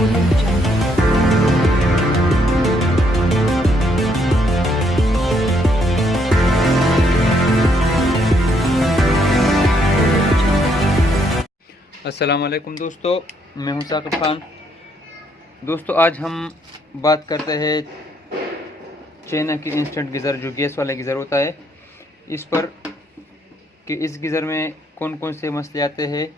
अस्सलाम वालेकुम दोस्तों, मैं हूं साकिब खान। दोस्तों, आज हम बात करते हैं चाइना की इंस्टेंट गीज़र, जो गैस वाला गीज़र होता है, इस पर कि इस गीज़र में कौन कौन से मसले आते हैं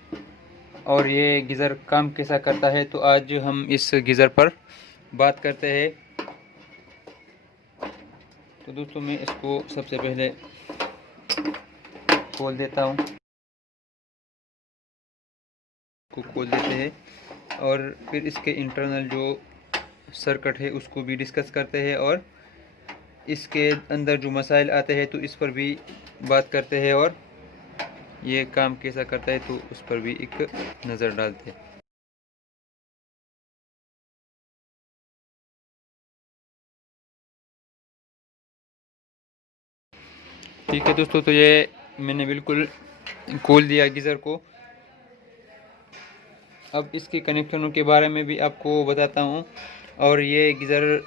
और ये गीज़र काम कैसा करता है। तो आज हम इस गीज़र पर बात करते हैं। तो दोस्तों, मैं इसको सबसे पहले खोल देता हूँ, को खोल देते हैं और फिर इसके इंटरनल जो सर्किट है उसको भी डिस्कस करते हैं और इसके अंदर जो मसाइल आते हैं तो इस पर भी बात करते हैं और ये काम कैसा करता है तो उस पर भी एक नज़र डालते हैं। ठीक है दोस्तों, तो ये मैंने बिल्कुल खोल दिया गीज़र को। अब इसके कनेक्शनों के बारे में भी आपको बताता हूँ और ये गीज़र,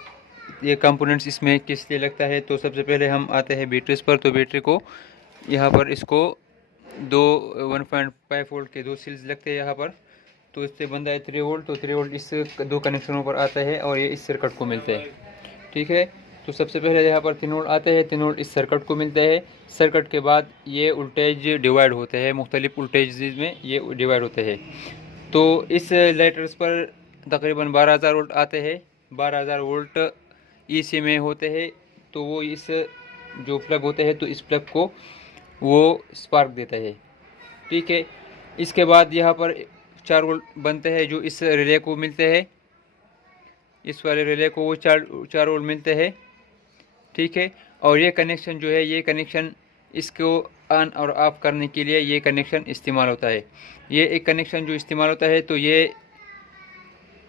ये कंपोनेंट्स इसमें किस लिए लगता है। तो सबसे पहले हम आते हैं बैटरीज पर। तो बैटरी को यहाँ पर इसको दो 1.5 वोल्ट के दो सील्स लगते हैं यहाँ पर। तो इससे बनता है 3 वोल्ट। तो 3 वोल्ट इस दो कनेक्शनों पर आता है और ये इस सर्किट को मिलते हैं। ठीक है, तो सबसे पहले यहाँ पर 3 वोल्ट आते हैं, 3 वोल्ट इस सर्किट को मिलते हैं। सर्किट के बाद ये वोल्टेज डिवाइड होते हैं, मुख्तलिफ वोल्टेज में ये डिवाइड होते हैं। तो इस लाइटर्स पर तकरीबन 12,000 वोल्ट आते हैं। 12,000 वोल्ट ईसी में होते हैं। तो वो इस जो प्लग होते हैं तो इस प्लग को वो स्पार्क देता है। ठीक है, इसके बाद यहाँ पर 4 वोल्ट बनते हैं जो इस रिले को मिलते हैं। इस वाले रिले को वो 4 वोल्ट मिलते हैं। ठीक है, और ये कनेक्शन जो है, ये कनेक्शन इसको ऑन और ऑफ करने के लिए ये कनेक्शन इस्तेमाल होता है। ये एक कनेक्शन जो इस्तेमाल होता है तो ये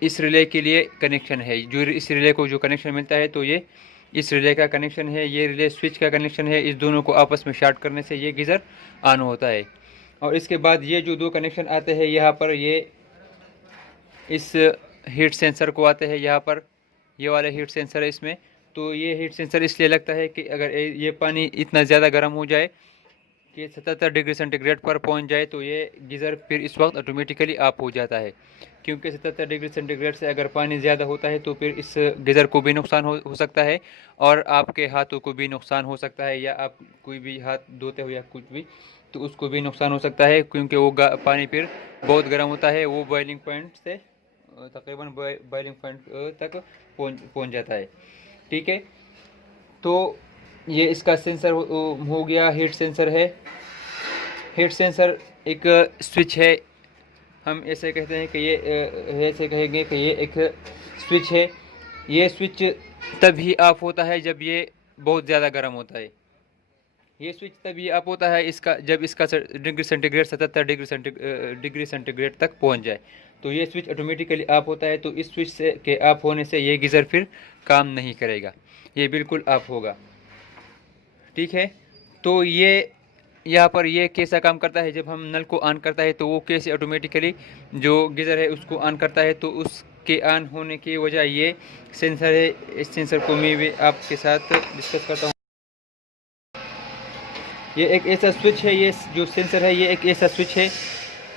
इस रिले के लिए कनेक्शन है। जो इस रिले को जो कनेक्शन मिलता है तो ये इस रिले का कनेक्शन है। ये रिले स्विच का कनेक्शन है। इस दोनों को आपस में शॉर्ट करने से ये गीज़र ऑन होता है। और इसके बाद ये जो दो कनेक्शन आते हैं यहाँ पर, ये इस हीट सेंसर को आते हैं यहाँ पर। ये वाला हीट सेंसर है इसमें। तो ये हीट सेंसर इसलिए लगता है कि अगर ये पानी इतना ज़्यादा गर्म हो जाए कि 77 डिग्री सेंटीग्रेड पर पहुंच जाए तो ये गीज़र फिर इस वक्त ऑटोमेटिकली ऑफ हो जाता है। क्योंकि 77 डिग्री सेंटीग्रेड से अगर पानी ज़्यादा होता है तो फिर इस गीज़र को भी नुकसान हो सकता है और आपके हाथों को भी नुकसान हो सकता है, या आप कोई भी हाथ धोते हो या कुछ भी तो उसको भी नुकसान हो सकता है। क्योंकि वो पानी फिर बहुत गर्म होता है, वो बॉइलिंग पॉइंट से तकरीबन बॉइलिंग पॉइंट तक पहुँच जाता है। ठीक है, तो ये इसका सेंसर हो गया, हीट सेंसर है। हीट सेंसर एक स्विच है, हम ऐसे कहते हैं कि ये ऐसे कहेंगे कि ये एक स्विच है। ये स्विच तभी ऑफ होता है जब ये बहुत ज़्यादा गर्म होता है। ये स्विच तभी ऑफ होता है जब इसका डिग्री सेंटीग्रेड 77 डिग्री सेंटीग्रेड तक पहुंच जाए तो ये स्विच ऑटोमेटिकली ऑफ होता है। तो इस स्विच से के ऑफ होने से ये गीज़र फिर काम नहीं करेगा, ये बिल्कुल ऑफ होगा। ठीक है, तो ये यहाँ पर ये कैसा काम करता है, जब हम नल को ऑन करता है तो वो कैसे ऑटोमेटिकली जो गीज़र है उसको ऑन करता है। तो उसके ऑन होने की वजह ये सेंसर है। इस सेंसर को मैं भी आपके साथ डिस्कस करता हूँ। ये एक ऐसा स्विच है, ये जो सेंसर है ये एक ऐसा स्विच है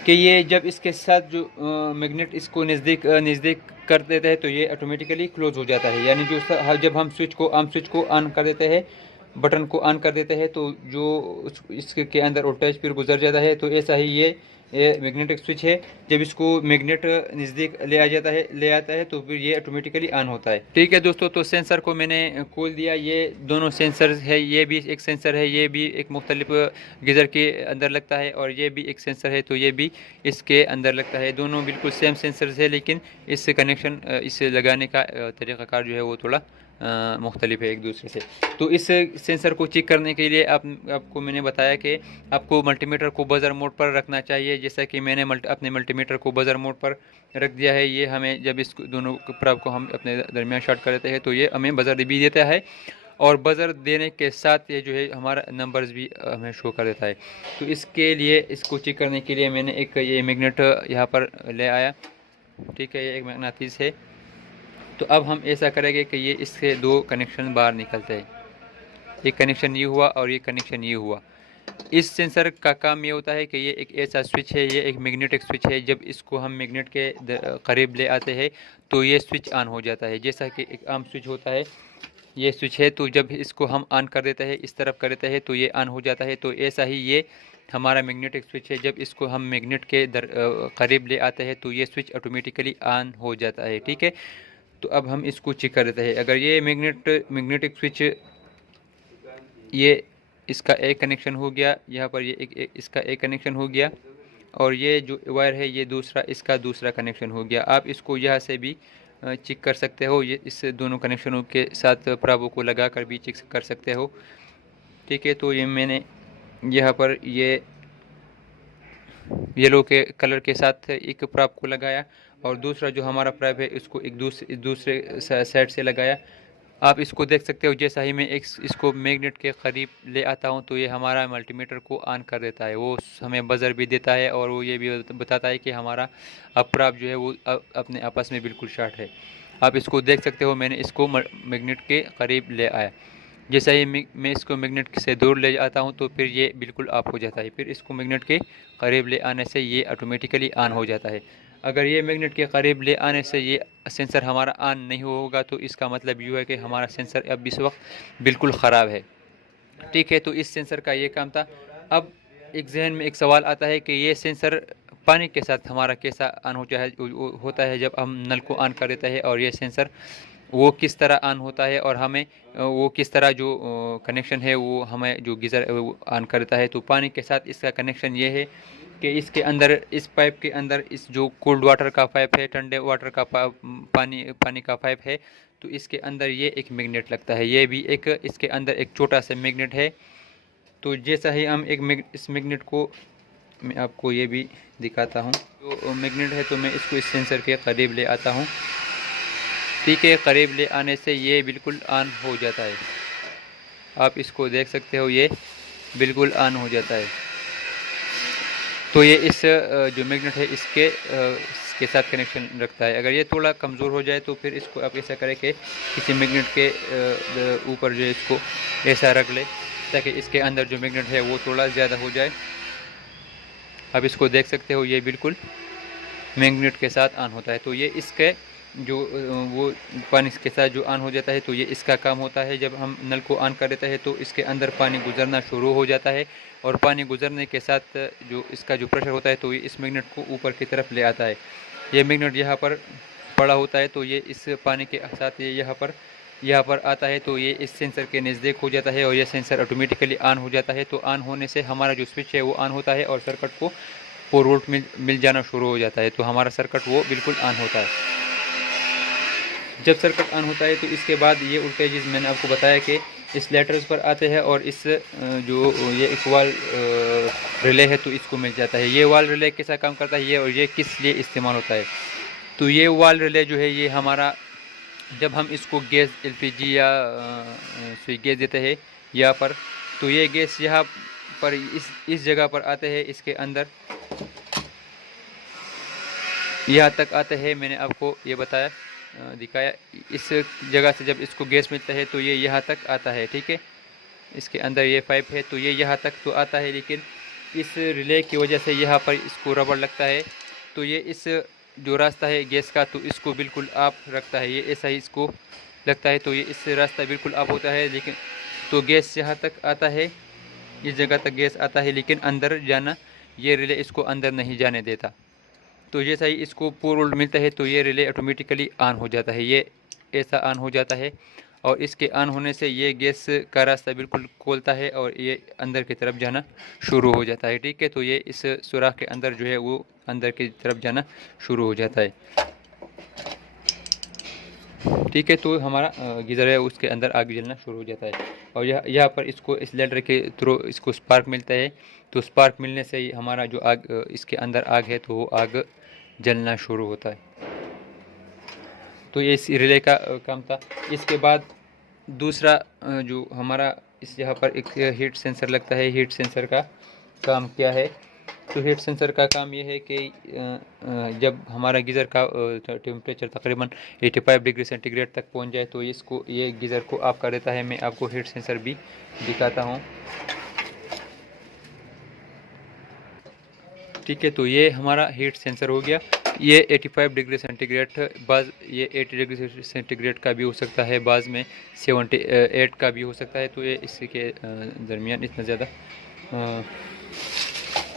कि ये जब इसके साथ जो मैग्नेट इसको नज़दीक कर देते हैं तो ये ऑटोमेटिकली क्लोज हो जाता है। यानी जो जब हम स्विच को ऑन कर देते हैं, बटन को ऑन कर देते हैं तो जो इसके अंदर वोल्टेज फिर गुजर जाता है। तो ऐसा ही ये मैग्नेटिक स्विच है। जब इसको मैग्नेट नज़दीक ले आता है तो फिर ये ऑटोमेटिकली ऑन होता है। ठीक है दोस्तों, तो सेंसर को मैंने खोल दिया। ये दोनों सेंसर है, ये भी एक सेंसर है, ये भी एक मुख्तलिफ गीज़र के अंदर लगता है और ये भी एक सेंसर है तो ये भी इसके अंदर लगता है। दोनोों बिल्कुल सेम सेंसर है, लेकिन इस कनेक्शन इसे लगाने का तरीक़ाकार जो है वो थोड़ा मुख्तलिफ है एक दूसरे से। तो इस सेंसर को चेक करने के लिए आपको मैंने बताया कि आपको मल्टीमीटर को बज़र मोड पर रखना चाहिए। जैसा कि मैंने अपने मल्टीमीटर को बज़र मोड पर रख दिया है। ये हमें जब इस दोनों प्रोब को हम अपने दरमियान शॉर्ट कर देते हैं तो ये हमें बज़र भी देता है और बज़र देने के साथ ये जो है हमारा नंबर्स भी हमें शो कर देता है। तो इसके लिए इसको चेक करने के लिए मैंने एक ये मैग्नेट यहाँ पर ले आया। ठीक है, ये एक मैग्नेटिस है। तो अब हम ऐसा करेंगे कि ये इससे दो कनेक्शन बाहर निकलते हैं। एक कनेक्शन ये हुआ और ये कनेक्शन ये हुआ। इस सेंसर का काम ये होता है कि ये एक ऐसा स्विच है, ये एक मैग्नेटिक स्विच है। जब इसको हम मैग्नेट के करीब ले आते हैं तो ये स्विच ऑन हो जाता है, जैसा कि एक आम स्विच होता है। ये स्विच है, तो जब इसको हम ऑन कर देते हैं, इस तरफ कर देते हैं तो ये ऑन हो जाता है। तो ऐसा ही ये हमारा मैग्नेटिक स्विच है, जब इसको हम मैग्नेट के करीब ले आते हैं तो ये स्विच ऑटोमेटिकली ऑन हो जाता है। ठीक है, तो अब हम इसको चेक कर देते हैं। अगर ये मैग्नेटिक स्विच, ये इसका एक कनेक्शन हो गया, यहाँ पर ये इसका एक कनेक्शन हो गया, और ये जो वायर है ये दूसरा, इसका दूसरा कनेक्शन हो गया। आप इसको यहाँ से भी चेक कर सकते हो, ये इस दोनों कनेक्शनों के साथ प्रावो को लगा कर भी चेक कर सकते हो। ठीक है, तो ये मैंने यहाँ पर ये येलो के कलर के साथ एक प्राप को लगाया, और दूसरा जो हमारा प्राप है इसको एक दूसरे साइड से लगाया। आप इसको देख सकते हो, जैसा ही मैं इसको मैग्नेट के करीब ले आता हूं तो ये हमारा मल्टीमीटर को ऑन कर देता है। वो हमें बजर भी देता है, और वो ये भी बताता है कि हमारा प्राप जो है वो अपने आपस में बिल्कुल शॉर्ट है। आप इसको देख सकते हो, मैंने इसको मैग्नेट के करीब ले आया। जैसा ही मैं इसको मैग्नेट से दूर ले आता हूं तो फिर ये बिल्कुल ऑफ हो जाता है। फिर इसको मैग्नेट के करीब ले आने से ये ऑटोमेटिकली ऑन हो जाता है। अगर ये मैग्नेट के करीब ले आने से ये सेंसर हमारा ऑन नहीं होगा तो इसका मतलब ये है कि हमारा सेंसर अब इस वक्त बिल्कुल ख़राब है। ठीक है, तो इस सेंसर का ये काम था। अब एक जहन में एक सवाल आता है कि ये सेंसर पानी के साथ हमारा कैसा ऑन होता है जब हम नल को ऑन कर देते हैं, और ये सेंसर वो किस तरह ऑन होता है, और हमें वो किस तरह जो कनेक्शन है वो हमें जो गीज़र ऑन करता है। तो पानी के साथ इसका कनेक्शन ये है कि इसके अंदर, इस पाइप के अंदर, इस जो कोल्ड वाटर का पाइप है, ठंडे वाटर का पानी का पाइप है, तो इसके अंदर ये एक मैग्नेट लगता है। ये भी एक इसके अंदर एक छोटा सा मैग्नेट है। तो जैसा ही हम इस मैग्नेट को, मैं आपको ये भी दिखाता हूँ, जो मैग्नेट है तो मैं इसको इस सेंसर के करीब ले आता हूँ। ठीक है, करीब ले आने से ये बिल्कुल ऑन हो जाता है। आप इसको देख सकते हो, ये बिल्कुल ऑन हो जाता है। तो ये इस जो मैग्नेट है इसके साथ कनेक्शन रखता है। अगर ये थोड़ा कमज़ोर हो जाए तो फिर इसको आप ऐसा करें कि किसी मैग्नेट के ऊपर जो है इसको ऐसा रख ले, ताकि इसके अंदर जो मैग्नेट है वो थोड़ा ज़्यादा हो जाए। आप इसको देख सकते हो, ये बिल्कुल मैग्नेट के साथ ऑन होता है। तो ये इसके जो वो पानी के साथ जो ऑन हो जाता है, तो ये इसका काम होता है। जब हम नल को ऑन कर देते हैं तो इसके अंदर पानी गुजरना शुरू हो जाता है, और पानी गुजरने के साथ जो इसका जो प्रेशर होता है तो ये इस मैग्नेट को ऊपर की तरफ ले आता है। ये मैग्नेट यहाँ पर पड़ा होता है, तो ये इस पानी के साथ ये यहाँ पर आता है, तो ये इस सेंसर के नज़दीक हो जाता है, और ये सेंसर ऑटोमेटिकली ऑन हो जाता है। तो ऑन होने से हमारा जो स्विच है वो ऑन होता है, और सर्किट को 4 वोल्ट मिल जाना शुरू हो जाता है। तो हमारा सर्किट वो बिल्कुल ऑन होता है। जब सर्किट ऑन होता है तो इसके बाद ये वोल्टेज मैंने आपको बताया कि इस लेटर्स पर आते हैं, और इस जो ये एक वाल रिले है तो इसको मिल जाता है। ये वाल रिले कैसा काम करता है, ये और ये किस लिए इस्तेमाल होता है। तो ये वाल रिले जो है ये हमारा, जब हम इसको गैस एलपीजी या स्विच गैस देते हैं यहाँ पर, तो ये गैस यहाँ पर इस जगह पर आते हैं, इसके अंदर यहाँ तक आते हैं। मैंने आपको ये बताया, दिखाया, इस जगह से जब इसको गैस मिलता है तो ये यहाँ तक आता है। ठीक है, इसके अंदर ये पाइप है तो ये यहाँ तक तो आता है, लेकिन इस रिले की वजह से यहाँ पर इसको रबड़ लगता है। तो ये इस जो रास्ता है गैस का तो इसको बिल्कुल ऑफ रखता है, ये ऐसा ही इसको लगता है। तो ये इस रास्ता बिल्कुल ऑफ होता है, लेकिन तो गैस यहाँ तक आता है, इस जगह तक गैस आता है, लेकिन अंदर जाना ये रिले इसको अंदर नहीं जाने देता। तो जैसा ही इसको 4 वोल्ट मिलता है तो ये रिले ऑटोमेटिकली ऑन हो जाता है, ये ऐसा ऑन हो जाता है। और इसके ऑन होने से ये गैस का रास्ता बिल्कुल खोलता है, और ये अंदर की तरफ जाना शुरू हो जाता है। ठीक है, तो ये इस सुराख के अंदर जो है वो अंदर की तरफ जाना शुरू हो जाता है। ठीक है, तो हमारा गीज़र है उसके अंदर आग जलना शुरू हो जाता है, और यहाँ पर इसको इस लेडर के थ्रू इसको स्पार्क मिलता है। तो स्पार्क मिलने से ही हमारा जो आग इसके अंदर आग है तो वो आग जलना शुरू होता है। तो ये इस रिले का काम था। इसके बाद दूसरा जो हमारा इस यहाँ पर एक हीट सेंसर लगता है। हीट सेंसर का काम क्या है तो हीट सेंसर का काम ये है कि जब हमारा गीज़र का टेम्परेचर तकरीबन 85 डिग्री सेंटीग्रेड तक पहुंच जाए तो ये गीज़र को ऑफ कर देता है। मैं आपको हीट सेंसर भी दिखाता हूं। ठीक है, तो ये हमारा हीट सेंसर हो गया। ये 85 डिग्री सेंटीग्रेड, बाज़ ये 80 डिग्री सेंटीग्रेड का भी हो सकता है, बाज़ में 78 का भी हो सकता है। तो ये इसी के दरमियान इतना ज़्यादा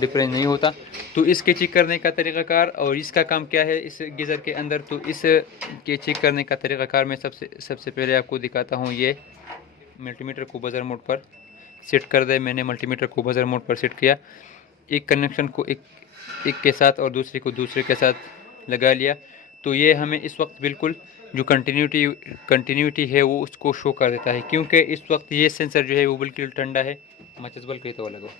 डिफरेंस नहीं होता। तो इसके चेक करने का तरीक़ाकार और इसका काम क्या है इस गीज़र के अंदर, तो इस के चेक करने का तरीक़ाकार मैं सबसे पहले आपको दिखाता हूँ। ये मल्टीमीटर को बज़र मोड पर सेट कर दे। मैंने मल्टीमीटर को बज़र मोड पर सेट किया, एक कनेक्शन को एक के साथ और दूसरे को दूसरे के साथ लगा लिया। तो ये हमें इस वक्त बिल्कुल जो कंटिन्यूटी है वो उसको शो कर देता है, क्योंकि इस वक्त ये सेंसर जो है वो बिल्कुल ठंडा है। मचस बल के तो लगो।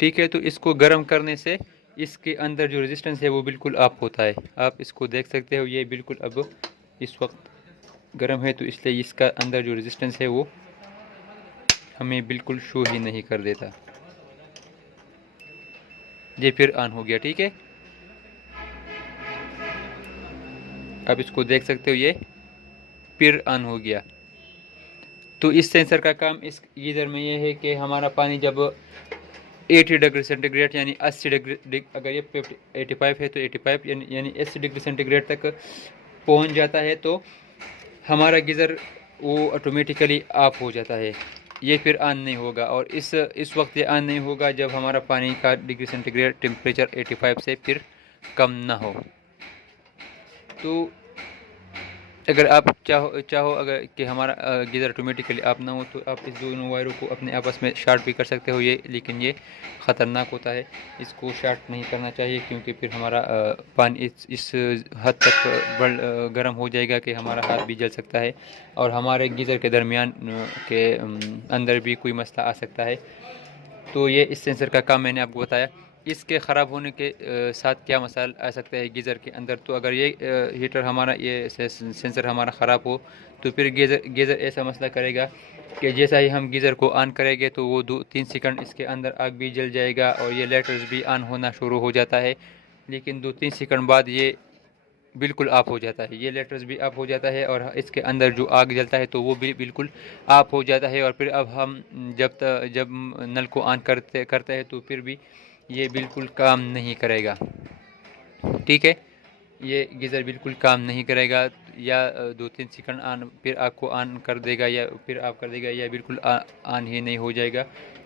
ठीक है, तो इसको गर्म करने से इसके अंदर जो रेजिस्टेंस है वो बिल्कुल ऑफ होता है। आप इसको देख सकते हो, ये बिल्कुल अब इस वक्त गर्म है, तो इसलिए इसका अंदर जो रेजिस्टेंस है वो हमें बिल्कुल शो ही नहीं कर देता। ये फिर ऑन हो गया। ठीक है, आप इसको देख सकते हो, ये फिर ऑन हो गया। तो इस सेंसर का काम इस गीज़र में ये है कि हमारा पानी जब 80 डिग्री सेंटीग्रेड यानी 80 डिग्री, अगर ये 85 है तो 85 यानी 80 डिग्री सेंटीग्रेड तक पहुंच जाता है तो हमारा गीज़र वो ऑटोमेटिकली ऑफ हो जाता है। ये फिर ऑन नहीं होगा, और इस वक्त ये ऑन नहीं होगा जब हमारा पानी का डिग्री सेंटीग्रेड टेम्परेचर 85 से फिर कम ना हो। तो अगर आप चाहो अगर कि हमारा गीज़र ऑटोमेटिकली ऑफ ना हो तो आप इस दोनों वायरों को अपने आपस में शॉर्ट भी कर सकते हो, लेकिन ये ख़तरनाक होता है। इसको शॉर्ट नहीं करना चाहिए, क्योंकि फिर हमारा पानी इस हद तक गर्म हो जाएगा कि हमारा हाथ भी जल सकता है और हमारे गीज़र के दरमियान के अंदर भी कोई मसला आ सकता है। तो ये इस सेंसर का काम मैंने आपको बताया। इसके ख़राब होने के साथ क्या मसाइल आ सकता है गीज़र के अंदर, तो अगर ये हीटर हमारा ये सेंसर हमारा ख़राब हो तो फिर गीज़र ऐसा मसला करेगा कि जैसा ही हम गीज़र को ऑन करेंगे तो वो 2-3 सेकंड इसके अंदर आग भी जल जाएगा और ये लाइटर्स भी ऑन होना शुरू हो जाता है, लेकिन 2-3 सेकंड बाद ये बिल्कुल ऑफ हो जाता है। ये लेटर्स भी ऑफ हो जाता है और इसके अंदर जो आग जलता है तो वो भी बिल्कुल ऑफ हो जाता है। और फिर अब हम जब नल को ऑन करते हैं तो फिर भी ये बिल्कुल काम नहीं करेगा। ठीक है, ये गीज़र बिल्कुल काम नहीं करेगा, या 2-3 सेकंड ऑन फिर आपको ऑन कर देगा या फिर ऑफ कर देगा, या बिल्कुल ऑन ही नहीं हो जाएगा।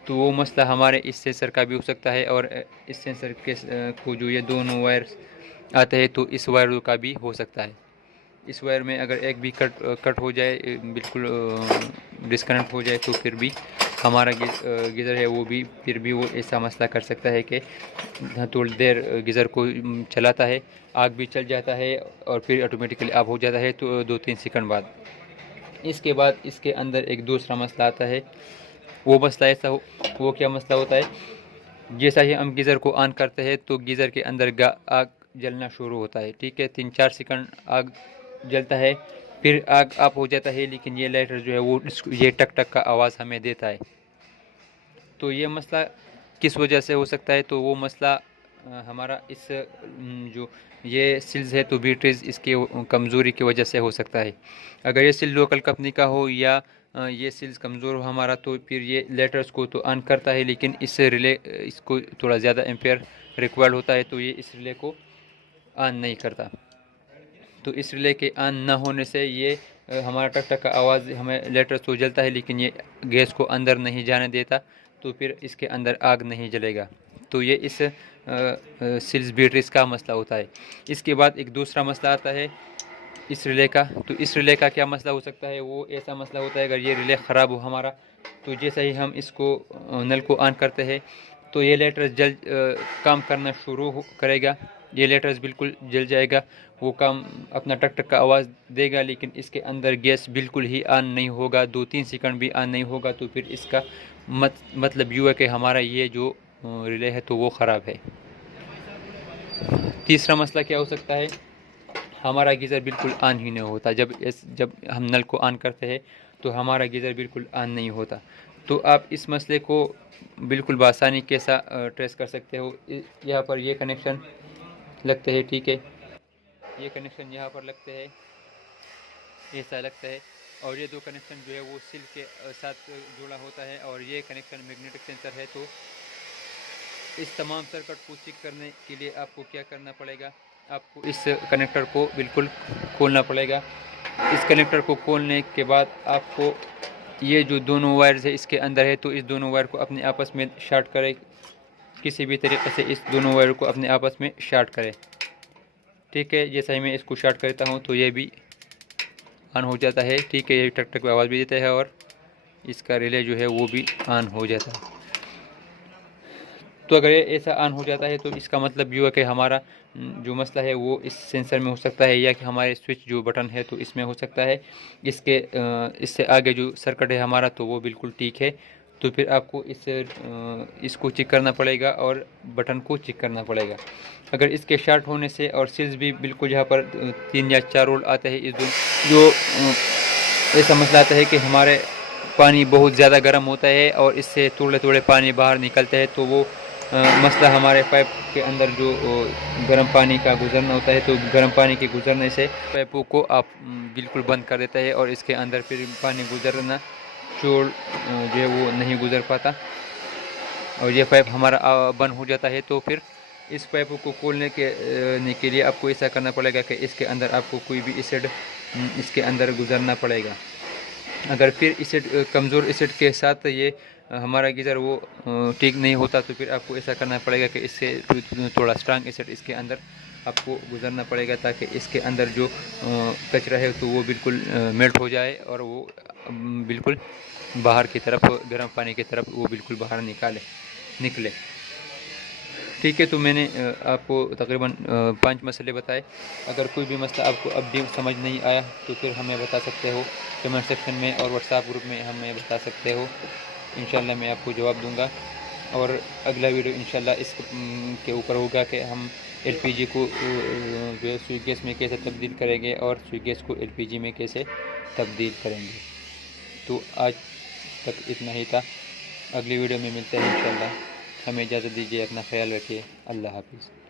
तो वो मसला हमारे इस सेंसर का भी हो सकता है, और इस सेंसर के को जो ये दोनों वायर आते हैं तो इस वायर का भी हो सकता है। इस वायर में अगर एक भी कट हो जाए, बिल्कुल डिस्कनेक्ट हो जाए, तो फिर भी हमारा गीज़र है वो भी फिर भी वो ऐसा मसला कर सकता है कि थोड़ी देर गीज़र को चलाता है, आग भी चल जाता है और फिर ऑटोमेटिकली ऑफ हो जाता है तो 2-3 सेकंड बाद। इसके बाद इसके अंदर एक दूसरा मसला आता है। वो मसला वो क्या मसला होता है, जैसा ही हम गीज़र को ऑन करते हैं तो गीज़र के अंदर आग जलना शुरू होता है। ठीक है, 3-4 सेकंड आग जलता है, फिर आग ऑफ हो जाता है, लेकिन ये लाइटर जो है वो ये टक टक का आवाज़ हमें देता है। तो ये मसला किस वजह से हो सकता है, तो वो मसला हमारा इस जो ये सिल्स है तो बैटरीज इसके कमज़ोरी की वजह से हो सकता है। अगर ये सिल लोकल कंपनी का हो या ये सिल्स कमज़ोर हो हमारा, तो फिर ये लेटर्स को तो ऑन करता है, लेकिन इस रिले इसको थोड़ा ज़्यादा एम्पेयर रिक्वायर्ड होता है तो ये इस रिले को ऑन नहीं करता। तो इस रिले के ऑन ना होने से ये हमारा टक टक का आवाज़ हमें लेटर्स तो जलता है, लेकिन ये गैस को अंदर नहीं जाने देता, तो फिर इसके अंदर आग नहीं जलेगा। तो ये इस सिल्स बैटरीज का मसला होता है। इसके बाद एक दूसरा मसला आता है इस रिले का। तो इस रिले का क्या मसला हो सकता है, वो ऐसा मसला होता है अगर ये रिले ख़राब हो हमारा, तो जैसे ही हम इसको नल को ऑन करते हैं तो ये लेटर्स काम करना शुरू करेगा। ये लेटर्स बिल्कुल जल जाएगा, वो काम अपना टक टक का आवाज़ देगा, लेकिन इसके अंदर गैस बिल्कुल ही ऑन नहीं होगा, 2-3 सेकंड भी ऑन नहीं होगा। तो फिर इसका मतलब यूँ है कि हमारा ये जो रिले है तो वो ख़राब है। तीसरा मसला क्या हो सकता है, हमारा गीज़र बिल्कुल ऑन ही नहीं होता। जब हम नल को ऑन करते हैं तो हमारा गीज़र बिल्कुल ऑन नहीं होता। तो आप इस मसले को बिल्कुल बआसानी कैसा ट्रेस कर सकते हो। यहाँ पर ये कनेक्शन लगते हैं, ठीक है, ये कनेक्शन यहाँ पर लगते हैं, ऐसा लगता है। और ये दो कनेक्शन जो है वो सिल के साथ जुड़ा होता है, और ये कनेक्शन मैग्नेटिक सेंसर है। तो इस तमाम सर्किट को चेक करने के लिए आपको क्या करना पड़ेगा, आपको इस कनेक्टर को बिल्कुल खोलना पड़ेगा। इस कनेक्टर को खोलने के बाद आपको ये जो दोनों वायर्स है इसके अंदर है, तो इस दोनों वायर को अपने आपस में शॉर्ट करें, किसी भी तरीके से इस दोनों वायर को अपने आपस में शॉर्ट करें, ठीक है। जैसा ही मैं इसको शॉर्ट करता हूँ तो ये भी ऑन हो जाता है, ठीक है। ये टक टक आवाज़ भी देता है और इसका रिले जो है वो भी ऑन हो जाता है। तो अगर ये ऐसा ऑन हो जाता है तो इसका मतलब ये है कि हमारा जो मसला है वो इस सेंसर में हो सकता है, या कि हमारे स्विच जो बटन है तो इसमें हो सकता है। इससे आगे जो सर्किट है हमारा तो वो बिल्कुल ठीक है। तो फिर आपको इसको चेक करना पड़ेगा और बटन को चेक करना पड़ेगा। अगर इसके शॉर्ट होने से और सील्स भी बिल्कुल यहाँ पर 3 या 4 रोल आते हैं, इस जो ऐसा मसला आता है कि हमारे पानी बहुत ज़्यादा गर्म होता है और इससे थोड़े थोड़े पानी बाहर निकलते हैं, तो वो मसला हमारे पाइप के अंदर जो गर्म पानी का गुजरना होता है, तो गर्म पानी के गुजरने से पाइपों को आप बिल्कुल बंद कर देता है और इसके अंदर फिर पानी गुजरना चोर जो है वो नहीं गुजर पाता और ये पाइप हमारा बंद हो जाता है। तो फिर इस पाइप को खोलने के लिए आपको ऐसा करना पड़ेगा कि इसके अंदर आपको कोई भी एसिड इसके अंदर गुजरना पड़ेगा। अगर फिर एसिड कमज़ोर एसिड के साथ ये हमारा गीज़र वो ठीक नहीं होता, तो फिर आपको ऐसा करना पड़ेगा कि इससे थोड़ा स्ट्रांग एसिड इसके अंदर आपको गुजरना पड़ेगा, ताकि इसके अंदर जो कचरा है तो वो बिल्कुल मेल्ट हो जाए और वो बिल्कुल बाहर की तरफ, गर्म पानी की तरफ वो बिल्कुल बाहर निकले, ठीक है। तो मैंने आपको तकरीबन 5 मसले बताए। अगर कोई भी मसला आपको अब भी समझ नहीं आया तो फिर हमें बता सकते हो कमेंट सेक्शन में और व्हाट्सएप ग्रुप में हमें बता सकते हो। इंशाल्लाह मैं आपको जवाब दूंगा। और अगला वीडियो इंशाल्लाह इस के ऊपर होगा कि हम एलपीजी को जो है स्विच गैस में कैसे तब्दील करेंगे और स्विच गैस को एलपीजी में कैसे तब्दील करेंगे। तो आज तक इतना ही था। अगली वीडियो में मिलते हैं इंशाल्लाह। हमें इजाज़त दीजिए, अपना ख्याल रखिए। अल्लाह हाफिज़।